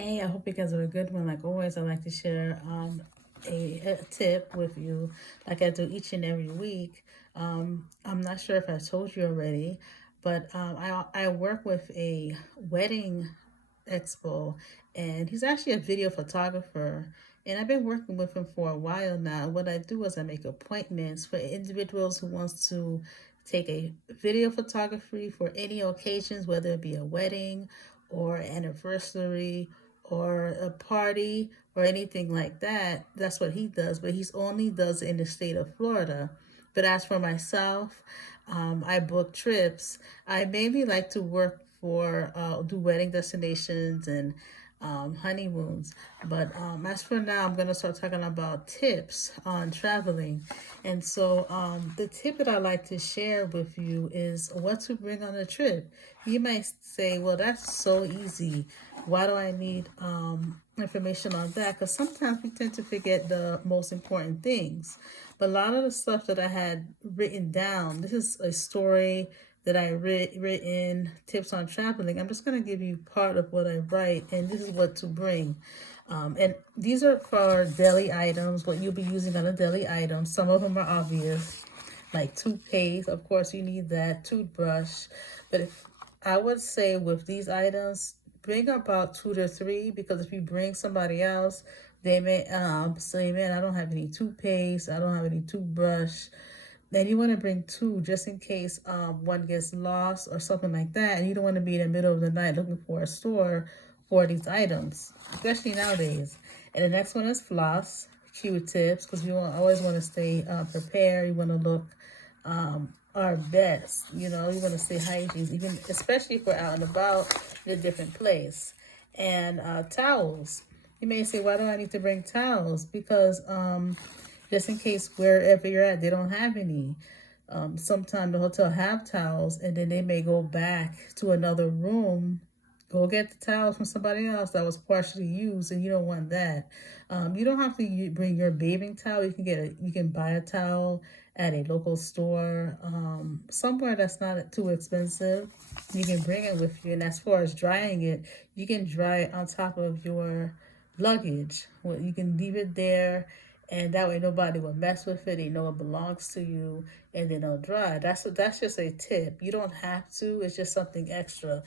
Hey, I hope you guys are a good one. Like always, I like to share a tip with you, like I do each and every week. I'm not sure if I told you already, but I work with a wedding expo, and he's actually a video photographer. And I've been working with him for a while now. What I do is I make appointments for individuals who wants to take a video photography for any occasions, whether it be a wedding or anniversary or a party or anything like that. That's what he does, but he's only does it in the state of Florida. But as for myself, I book trips. I mainly like to work for do wedding destinations and honeymoons. But as for now, I'm gonna start talking about tips on traveling. And so the tip that I like to share with you is what to bring on a trip. You might say, "Well, that's so easy. Why do I need information on that?" Because sometimes we tend to forget the most important things. But a lot of the stuff that I had written down, this is a story that I written tips on traveling. I'm just going to give you part of what I write, and this is what to bring. And these are for daily items, what you'll be using on a daily item. Some of them are obvious, like toothpaste. Of course, you need that, toothbrush. But if I would say with these items, bring about two to three, because if you bring somebody else, they may say, "Man, I don't have any toothpaste. I don't have any toothbrush." Then you want to bring two just in case one gets lost or something like that, and you don't want to be in the middle of the night looking for a store for these items, especially nowadays. And the next one is floss, Q-tips, because always want to stay prepared. You want to look our best. You want to stay hygiene, even especially if we're out and about in a different place. And towels. You may say, "Why do I need to bring towels?" Because just in case wherever you're at, they don't have any. Sometimes the hotel have towels, and then they may go back to another room, go get the towels from somebody else that was partially used, and you don't want that. You don't have to bring your bathing towel. You can buy a towel at a local store, somewhere that's not too expensive. You can bring it with you, and as far as drying it, you can dry it on top of your luggage. Well, you can leave it there, and that way nobody will mess with it. They know it belongs to you, and then it'll dry. That's just a tip. You don't have to. It's just something extra.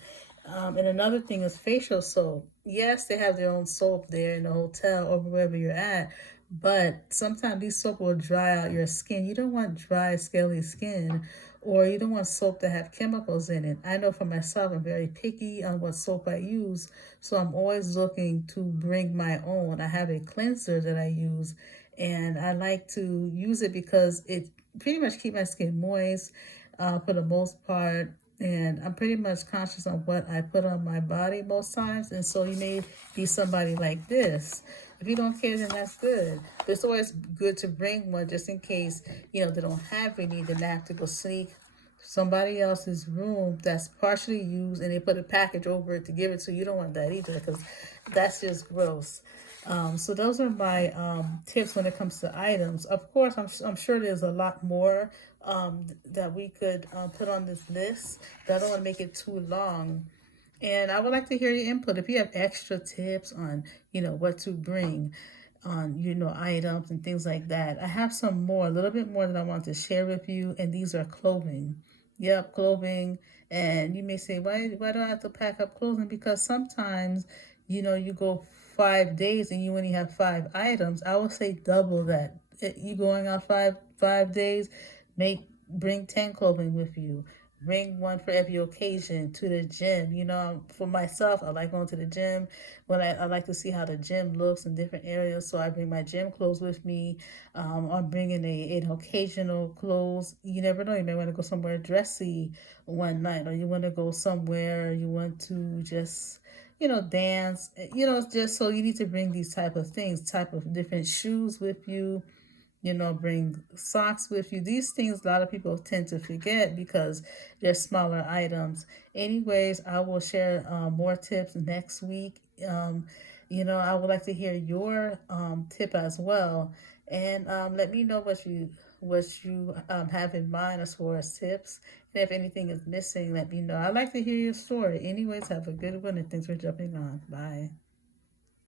And another thing is facial soap. Yes, they have their own soap there in the hotel or wherever you're at, but sometimes these soap will dry out your skin. You don't want dry, scaly skin, or you don't want soap that have chemicals in it. I know for myself, I'm very picky on what soap I use, so I'm always looking to bring my own. I have a cleanser that I use, and I like to use it because it pretty much keep my skin moist for the most part. And I'm pretty much conscious on what I put on my body most times. And so you may be somebody like this. If you don't care, then that's good. But it's always good to bring one just in case, they don't have any, then they have to go sneak somebody else's room that's partially used, and they put a package over it to give it to you. You don't want that either, because that's just gross. So those are my tips when it comes to items. Of course, I'm sure there's a lot more that we could put on this list, but I don't want to make it too long. And I would like to hear your input. If you have extra tips on, what to bring on, items and things like that. I have some more, a little bit more that I want to share with you. And these are clothing. Yep, clothing. And you may say, why do I have to pack up clothing? Because sometimes, you go 5 days and you only have 5 items. I would say double that. You going out five days, bring 10 clothing with you. Bring one for every occasion. To the gym. For myself, I like going to the gym. When I like to see how the gym looks in different areas, so I bring my gym clothes with me. I'm bringing an occasional clothes. You never know. You may want to go somewhere dressy one night, or you want to go somewhere. You want to just dance. Just so you need to bring these type of things, type of different shoes with you. Bring socks with you. These things a lot of people tend to forget because they're smaller items. Anyways, I will share more tips next week. I would like to hear your tip as well, and let me know what you have in mind as far as tips. And if anything is missing, let me know. I'd like to hear your story. Anyways, have a good one, and thanks for jumping on. Bye.